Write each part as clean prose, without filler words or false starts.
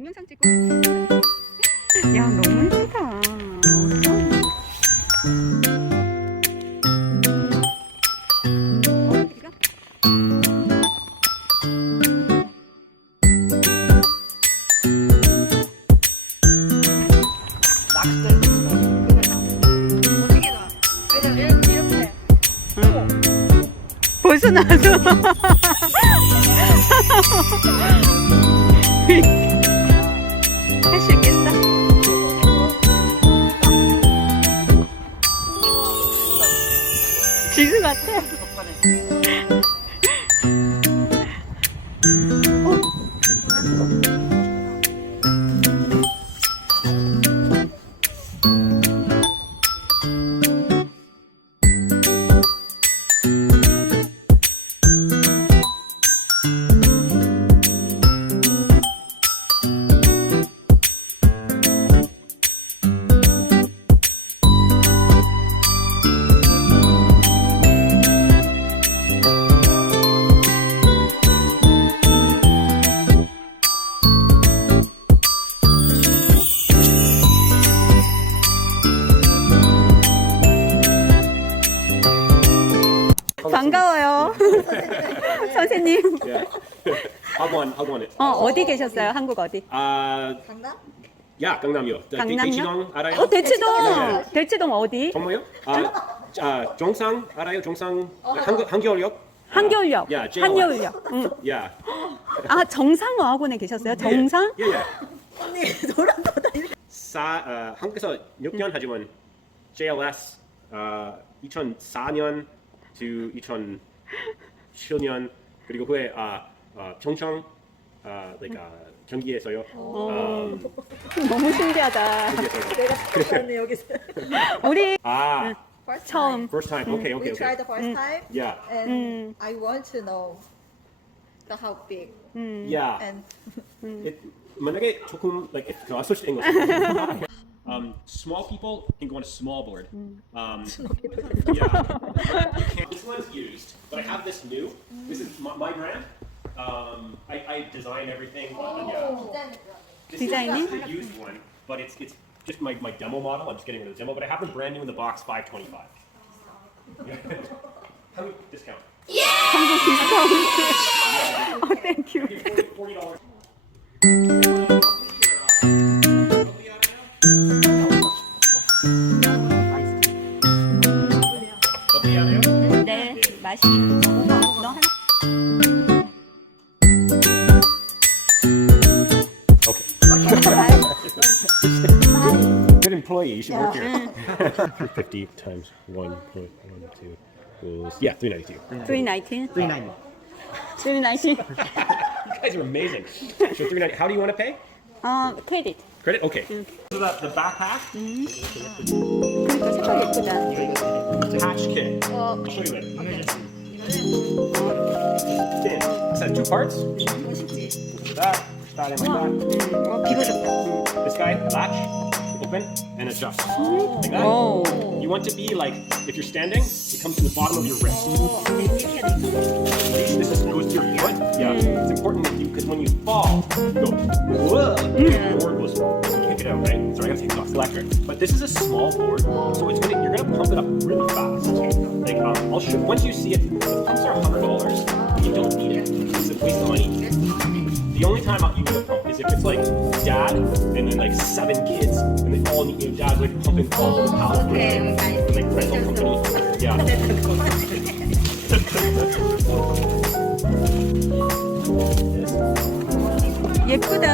동영상 찍고 있어. 야, 너무 예쁘다. 벌써 나왔어. 할 수 있겠어? 지금 같아. 반가워요. 선생님. Yeah. 학원 it. 어디 계셨어요? 한국 어디? 강남? 야, 강남이요. 강남요? 대치동 알아요? 대치동. 대치동 어디? 정말요? 종상 알아요? 종상 한겨울역? 한겨울역. 야, JLS. 한겨울역. 응. 야. 아, 정상어 학원에 계셨어요? 정상? 예, 예. 언니 노란보다 한국에서 6년 하지만 JLS 2004년 to 2007년 그리고 후에 청청 경기에서요. 너무 신기하다. 내가 봤네 여기서. 우리 First 처음. time. first time. Okay, We okay, tried okay. the first time. Yeah. And I want to know how big. Yeah. And 만약에 조금 I'll switch to English. Small people can go on a small board. Yeah. This one's used, but I have this new. This is my brand. I design everything. This Designing? is the used one, but it's just my demo model. I'm just getting rid of the demo, but I have them brand new in the box, $5.25. How do we discount? 한국 디스카운트. 땡큐. $40. 네, 맛있어. 너 하나. Good employee. You should work here. 350 times 1.12 equals 392. 319. 390. 319. You guys are amazing. So 390. How do you want to pay? 크레딧. Credit? Okay. So the back half. 그리고 색깔 예쁘다. Hatch kit. I'll show you it. Thin. It's had two parts. That and like that. 비교 좋다. This guy, latch, open, and adjust. Like that. 오. You want to be like, if you're standing, it comes to the bottom of your wrist. This goes to your foot. Yeah, it's important that because when you fall, you go, whoa, the board goes, you kick it out, right? Sorry, I gotta take it off. It's electric. But this is a small board, so you're gonna pump it up really fast. Like, I'll show, once you see it, the pumps are $100. You don't need it. It's a waste of money. The only time you need a pump is if it's like dad and then like 7 kids and they all need dad's like pumping all over the house. And like rental company. Yeah. 예쁘다.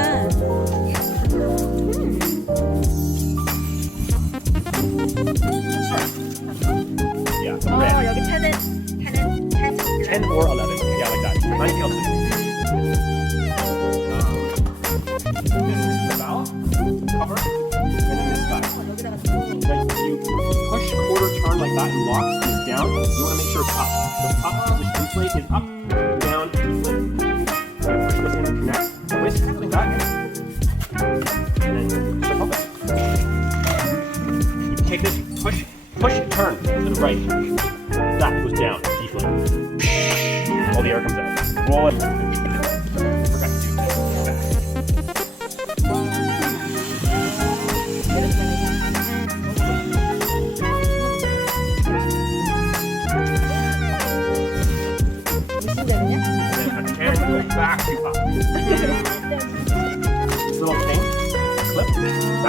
Yeah. Red. 여기 10 or 11. Yeah, like that. 9 counts. This is the valve cover, and then this guy. Right, you push quarter turn like that and locks this down. You want to make sure it's up. The up, the inflate is up, down, inflate. Push this in and connect. Twist like that. And then so pump it. You take this, push, turn to the right. That goes down, deflate. All the air comes out. Roll it. Forgot to do that.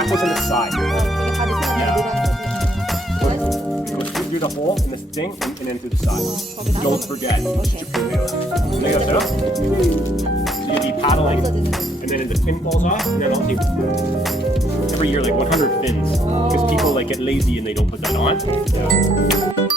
top goes on the side. 이게 바디 Yeah. 생각하는 거지. Go through the hole in this thing and then through the side. 거기다 Don't forget. Okay. So you'll be paddling, 없어지는 거지. and then the fin falls off, and then I'll take every year like 100 fins because people like get lazy and they don't put that on. Yeah.